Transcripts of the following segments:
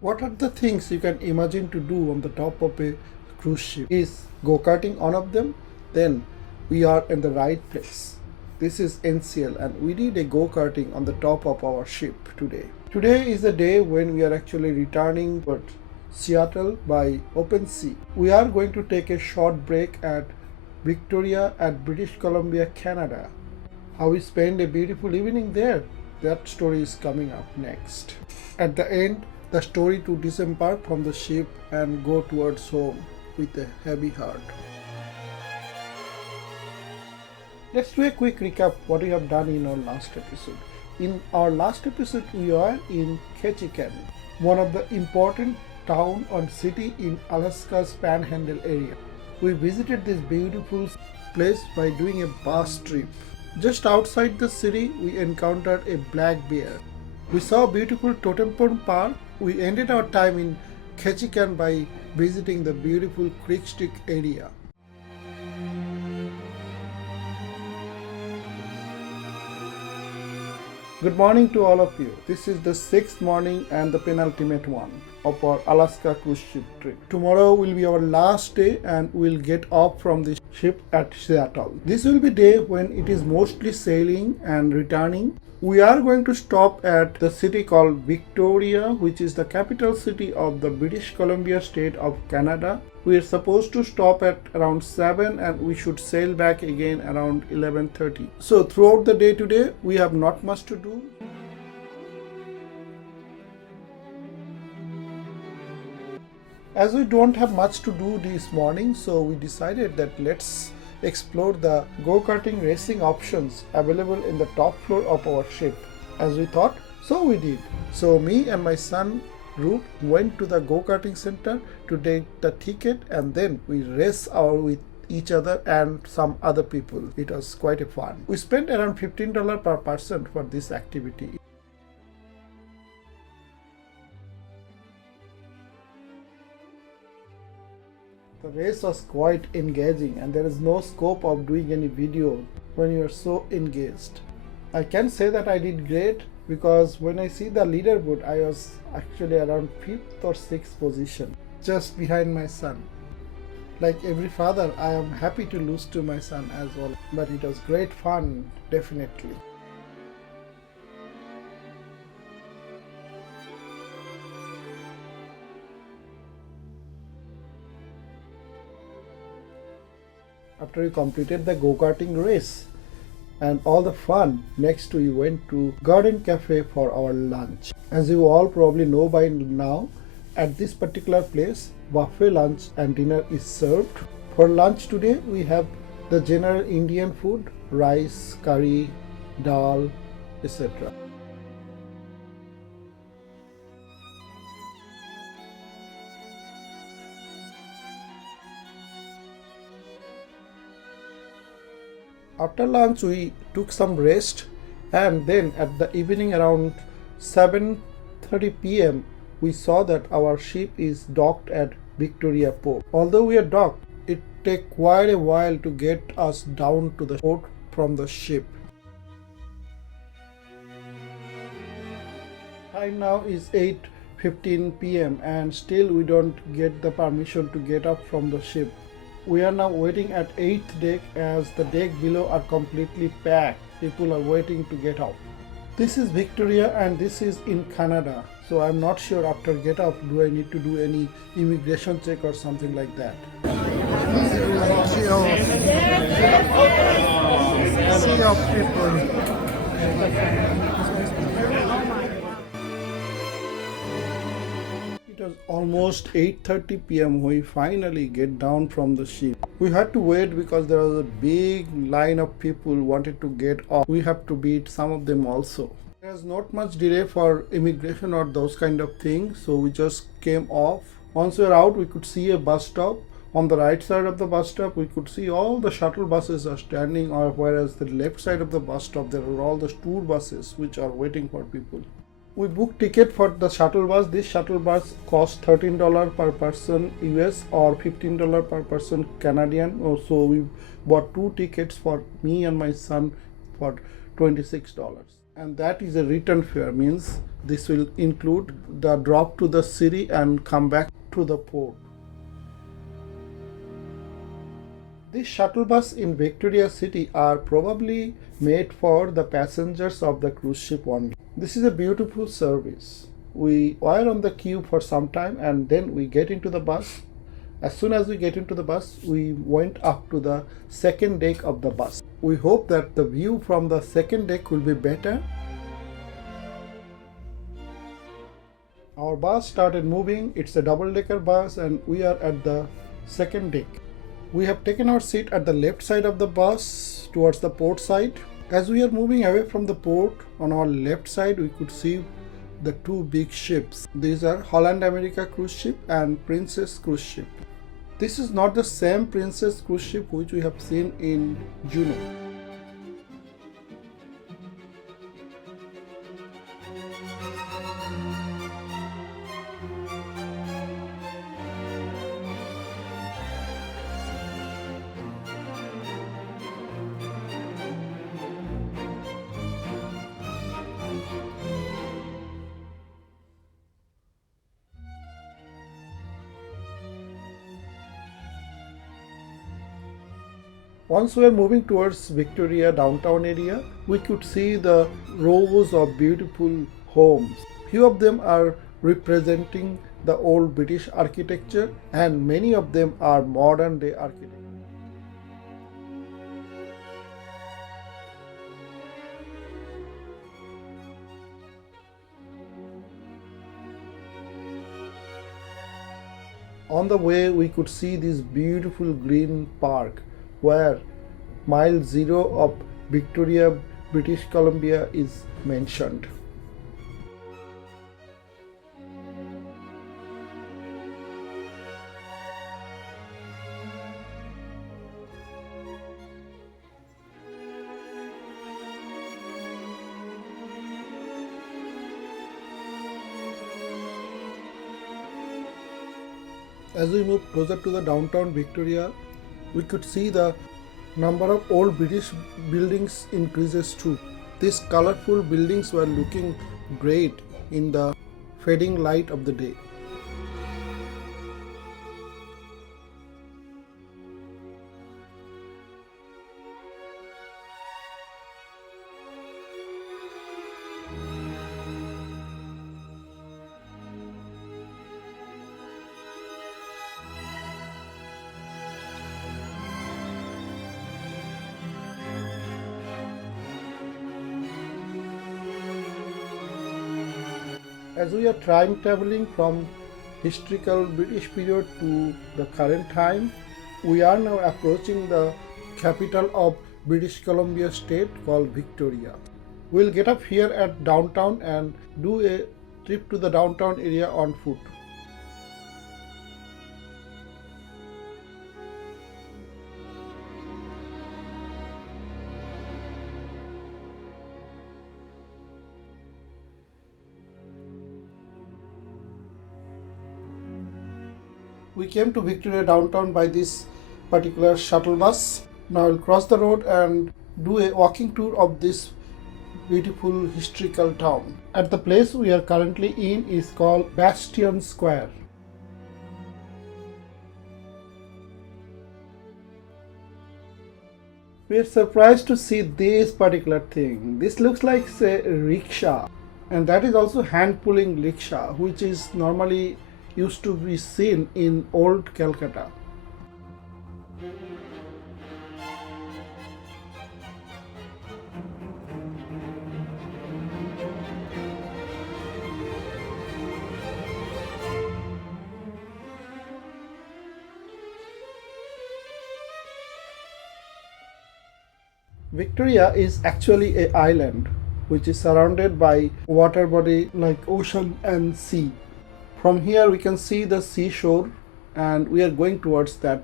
What are the things you can imagine to do on the top of a cruise ship? Is go-karting one of them? Then we are in the right place. This is NCL and we did a go-karting on the top of our ship today. Today is the day when we are actually returning to Seattle by open sea. We are going to take a short break at Victoria at British Columbia, Canada. How we spend a beautiful evening there, that story is coming up next. At the end, the story to disembark from the ship and go towards home with a heavy heart. Let's do a quick recap what we have done in our last episode. In our last episode, we are in Ketchikan, one of the important town or city in Alaska's Panhandle area. We visited this beautiful place by doing a bus trip. Just outside the city, we encountered a black bear. We saw a beautiful totem pole park. We ended our time in Ketchikan by visiting the beautiful Creek Stick area. Good morning to all of you. This is the 6th morning and the penultimate one of our Alaska cruise ship trip. Tomorrow will be our last day and we'll get off from the ship at Seattle. This will be day when it is mostly sailing and returning. We are going to stop at the city called Victoria, which is the capital city of the British Columbia state of Canada. We are supposed to stop at around 7 and we should sail back again around 11:30. So throughout the day today, we have not much to do. As we don't have much to do this morning, so we decided that let's explore the go-karting racing options available in the top floor of our ship. As we thought, so we did. So me and my son Roop went to the go-karting center to take the ticket and then we race with each other and some other people. It was quite a fun. We spent around $15 per person for this activity. The race was quite engaging and there is no scope of doing any video when you are so engaged. I can say that I did great because when I see the leaderboard, I was actually around 5th or 6th position, just behind my son. Like every father, I am happy to lose to my son as well, but it was great fun, definitely. After we completed the go-karting race and all the fun, next we went to Garden Cafe for our lunch. As you all probably know by now, at this particular place, buffet lunch and dinner is served. For lunch today, we have the general Indian food, rice, curry, dal, etc. After lunch, we took some rest and then at the evening around 7:30 p.m. we saw that our ship is docked at Victoria Port. Although we are docked, it took quite a while to get us down to the port from the ship. Time now is 8:15 p.m. and still we don't get the permission to get up from the ship. We are now waiting at 8th deck as the deck below are completely packed. People are waiting to get off. This is Victoria and this is in Canada. So I'm not sure after get off do I need to do any immigration check or something like that. Sea of people. It was almost 8:30 p.m. when we finally get down from the ship. We had to wait because there was a big line of people wanted to get off. We have to beat some of them also. There's not much delay for immigration or those kind of things, so we just came off. Once we were out, we could see a bus stop. On the right side of the bus stop, we could see all the shuttle buses are standing, or whereas the left side of the bus stop, there are all the tour buses which are waiting for people. We booked ticket for the shuttle bus. This shuttle bus cost $13 per person US or $15 per person Canadian. So we bought 2 tickets for me and my son for $26. And that is a return fare, means This will include the drop to the city and come back to the port. These shuttle bus in Victoria City are probably made for the passengers of the cruise ship only. This is a beautiful service. We were on the queue for some time and then we get into the bus. As soon as we get into the bus, we went up to the second deck of the bus. We hope that the view from the second deck will be better. Our bus started moving. It's a double-decker bus and we are at the second deck. We have taken our seat at the left side of the bus towards the port side. As we are moving away from the port, on our left side we could see the two big ships. These are Holland America cruise ship and Princess cruise ship. This is not the same Princess cruise ship which we have seen in Juno. Once we were moving towards Victoria downtown area, we could see the rows of beautiful homes. Few of them are representing the old British architecture and many of them are modern day architecture. On the way we could see this beautiful green park where mile 0 of Victoria, British Columbia is mentioned. As we move closer to the downtown Victoria, we could see the number of old British buildings increases too. These colorful buildings were looking great in the fading light of the day. As we are time traveling from historical British period to the current time, we are now approaching the capital of British Columbia state called Victoria. We'll get up here at downtown and do a trip to the downtown area on foot. We came to Victoria downtown by this particular shuttle bus. Now we'll cross the road and do a walking tour of this beautiful historical town. At the place we are currently in is called Bastion Square. We are surprised to see this particular thing. This looks like a rickshaw, and that is also hand pulling rickshaw, which is normally used to be seen in old Calcutta. Victoria is actually an island which is surrounded by water body like ocean and sea. From here we can see the seashore and we are going towards that.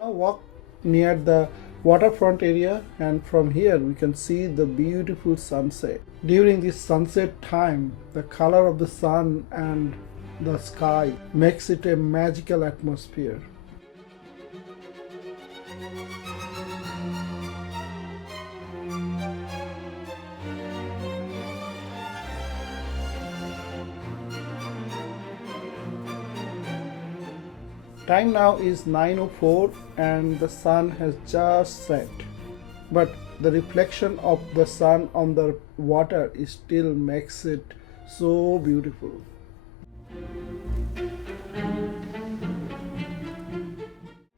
Now walk near the waterfront area and from here we can see the beautiful sunset. During this sunset time, the color of the sun and the sky makes it a magical atmosphere. Time now is 9:04 and the sun has just set. But the reflection of the sun on the water still makes it so beautiful.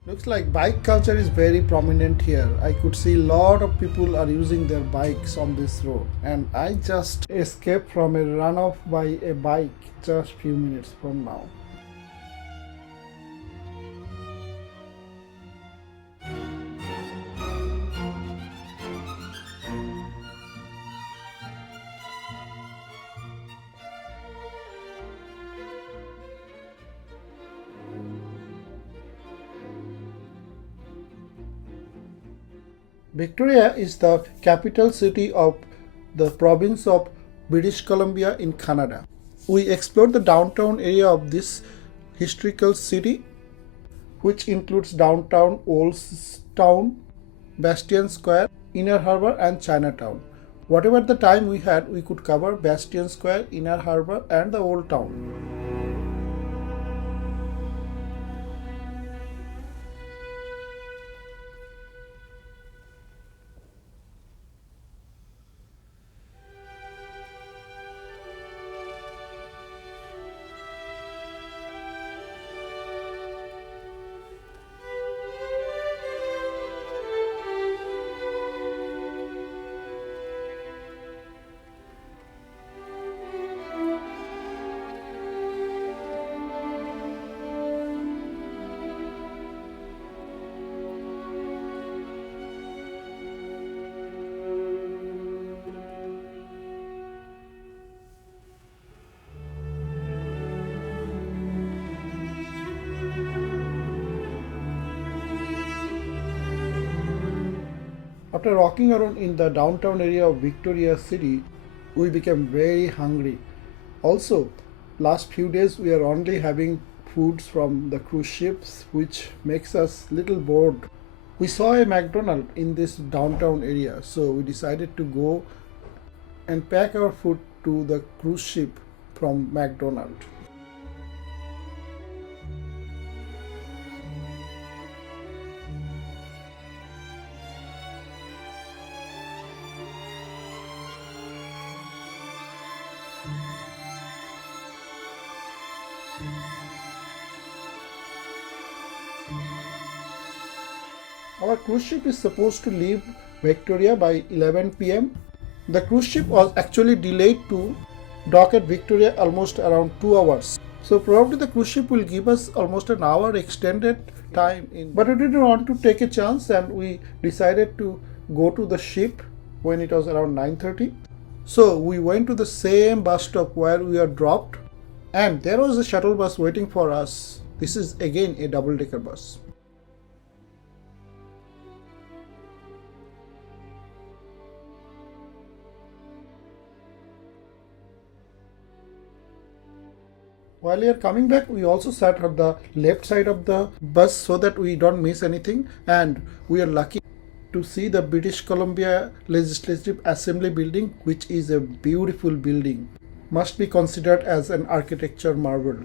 Looks like bike culture is very prominent here. I could see a lot of people are using their bikes on this road, and I just escaped from a runoff by a bike just few minutes from now. Victoria is the capital city of the province of British Columbia in Canada. We explored the downtown area of this historical city, which includes downtown Old Town, Bastion Square, Inner Harbor, and Chinatown. Whatever the time we had, we could cover Bastion Square, Inner Harbor, and the Old Town. After walking around in the downtown area of Victoria City, we became very hungry. Also, last few days we are only having foods from the cruise ships, which makes us little bored. We saw a McDonald's in this downtown area, so we decided to go and pack our food to the cruise ship from McDonald's. Our cruise ship is supposed to leave Victoria by 11 pm. The cruise ship was actually delayed to dock at Victoria almost around 2 hours. So probably the cruise ship will give us almost an hour extended time in. But we didn't want to take a chance and we decided to go to the ship when it was around 9:30. So we went to the same bus stop where we were dropped, and there was a shuttle bus waiting for us. This is again a double-decker bus. While we are coming back, we also sat on the left side of the bus so that we don't miss anything, and we are lucky to see the British Columbia Legislative Assembly building, which is a beautiful building. Must be considered as an architecture marvel.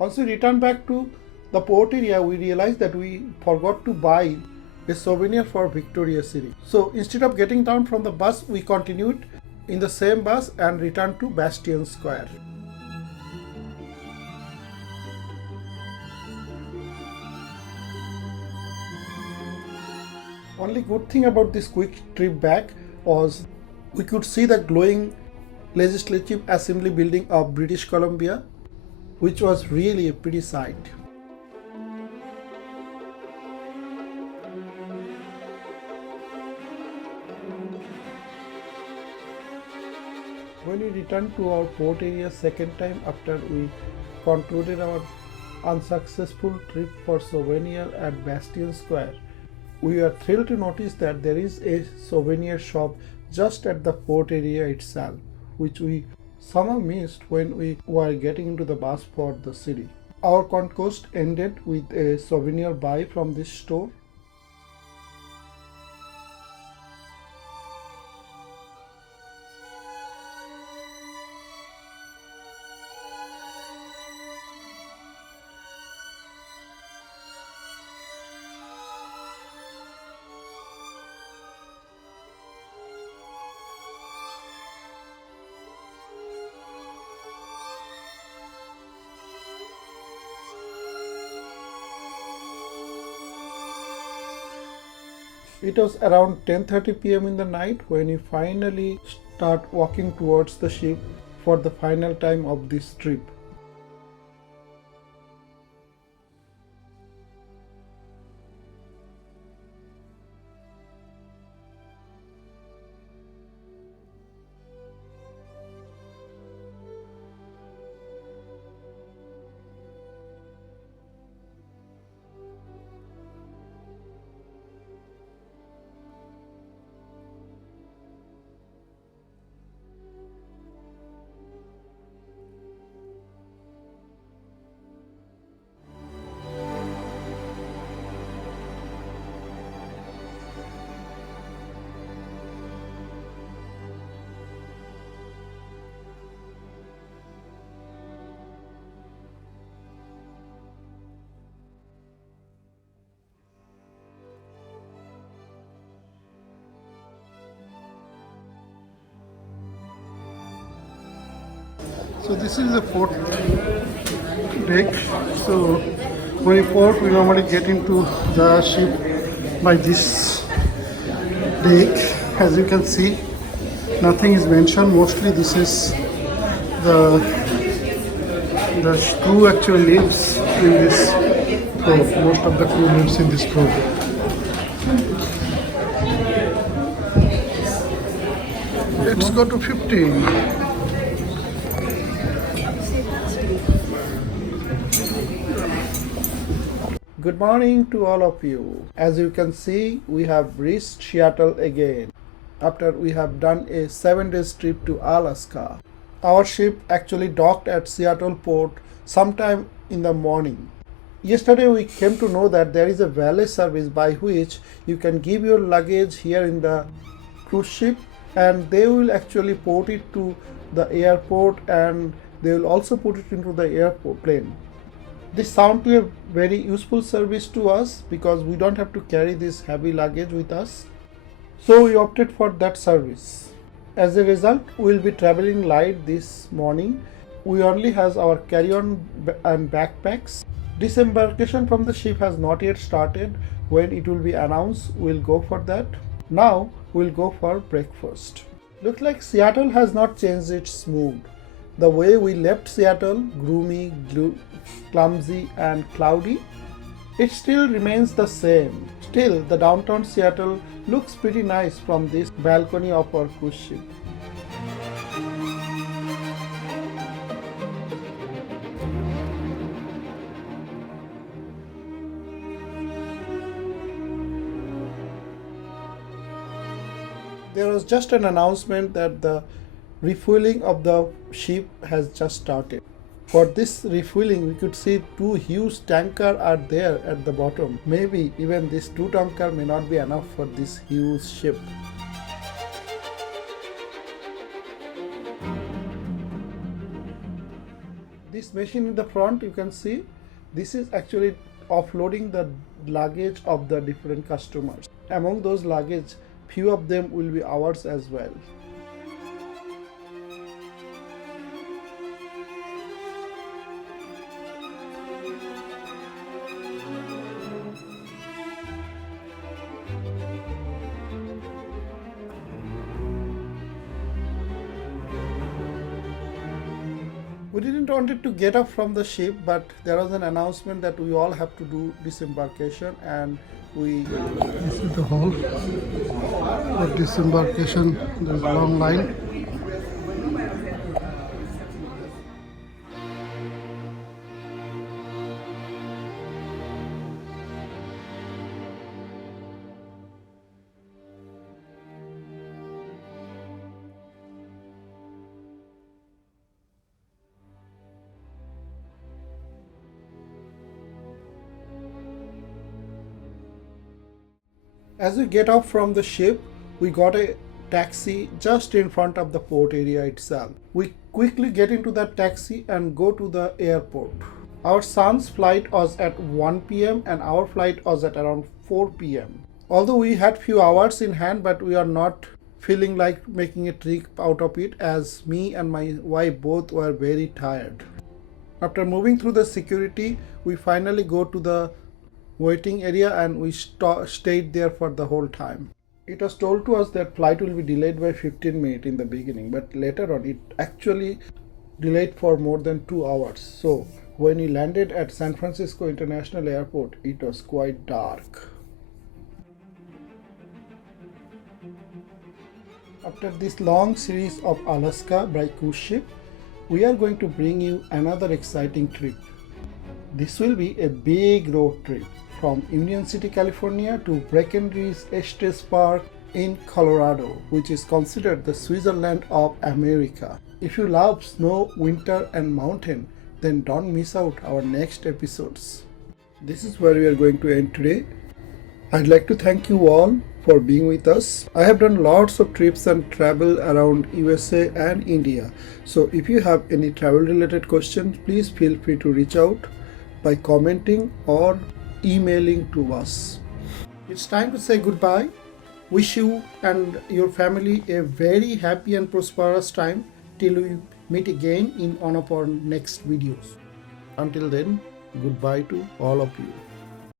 Once we returned back to the port area, we realized that we forgot to buy a souvenir for Victoria City. So instead of getting down from the bus, we continued in the same bus and returned to Bastion Square. Only good thing about this quick trip back was we could see the glowing Legislative Assembly building of British Columbia, which was really a pretty sight. When we returned to our port area second time after we concluded our unsuccessful trip for souvenir at Bastion Square, we are thrilled to notice that there is a souvenir shop just at the port area itself, which we somehow missed when we were getting into the bus for the city. Our conquest ended with a souvenir buy from this store. It was around 10:30 p.m. in the night when we finally start walking towards the ship for the final time of this trip. So this is the port deck. So when we port, we normally get into the ship by this deck. As you can see, nothing is mentioned. Mostly this is the crew actually lives in this probe. Most of the crew lives in this probe. Let's go to 15. Good morning to all of you. As you can see, we have reached Seattle again after we have done a 7-day trip to Alaska. Our ship actually docked at Seattle port sometime in the morning. Yesterday we came to know that there is a valet service by which you can give your luggage here in the cruise ship and they will actually port it to the airport and they will also put it into the airport plane. This sounds to a very useful service to us because we don't have to carry this heavy luggage with us. So we opted for that service. As a result, we will be traveling light this morning. We only have our carry-on and backpacks. Disembarkation from the ship has not yet started. When it will be announced, we will go for that. Now we will go for breakfast. Looks like Seattle has not changed its mood. The way we left Seattle, gloomy, clumsy and cloudy, it still remains the same. Still, the downtown Seattle looks pretty nice from this balcony of our cruise ship. There was just an announcement that the refueling of the ship has just started. For this refueling, we could see 2 huge tankers are there at the bottom. Maybe even this 2 tankers may not be enough for this huge ship. This This machine in the front, you can see, this is actually offloading the luggage of the different customers. Among those luggage, few of them will be ours as well. We didn't want it to get up from the ship, but there was an announcement that we all have to do disembarkation, and this is the hall for disembarkation. There's a long line. As we get off from the ship, we got a taxi just in front of the port area itself. We quickly get into that taxi and go to the airport. Our son's flight was at 1 p.m. and our flight was at around 4 p.m. Although we had few hours in hand, but we are not feeling like making a trip out of it, as me and my wife both were very tired. After moving through the security, we finally go to the waiting area and we stayed there for the whole time. It was told to us that flight will be delayed by 15 minutes in the beginning, but later on it actually delayed for more than 2 hours. So when we landed at San Francisco International Airport, it was quite dark. After this long series of Alaska by cruise ship, we are going to bring you another exciting trip. This will be a big road trip from Union City, California to Breckenridge Estes Park in Colorado, which is considered the Switzerland of America. If you love snow, winter and mountain, then don't miss out our next episodes. This is where we are going to end today. I'd like to thank you all for being with us. I have done lots of trips and travel around USA and India. So if you have any travel related questions, please feel free to reach out by commenting or emailing to us. It's time to say goodbye. Wish you and your family a very happy and prosperous time till we meet again in one of our next videos. Until then, goodbye to all of you.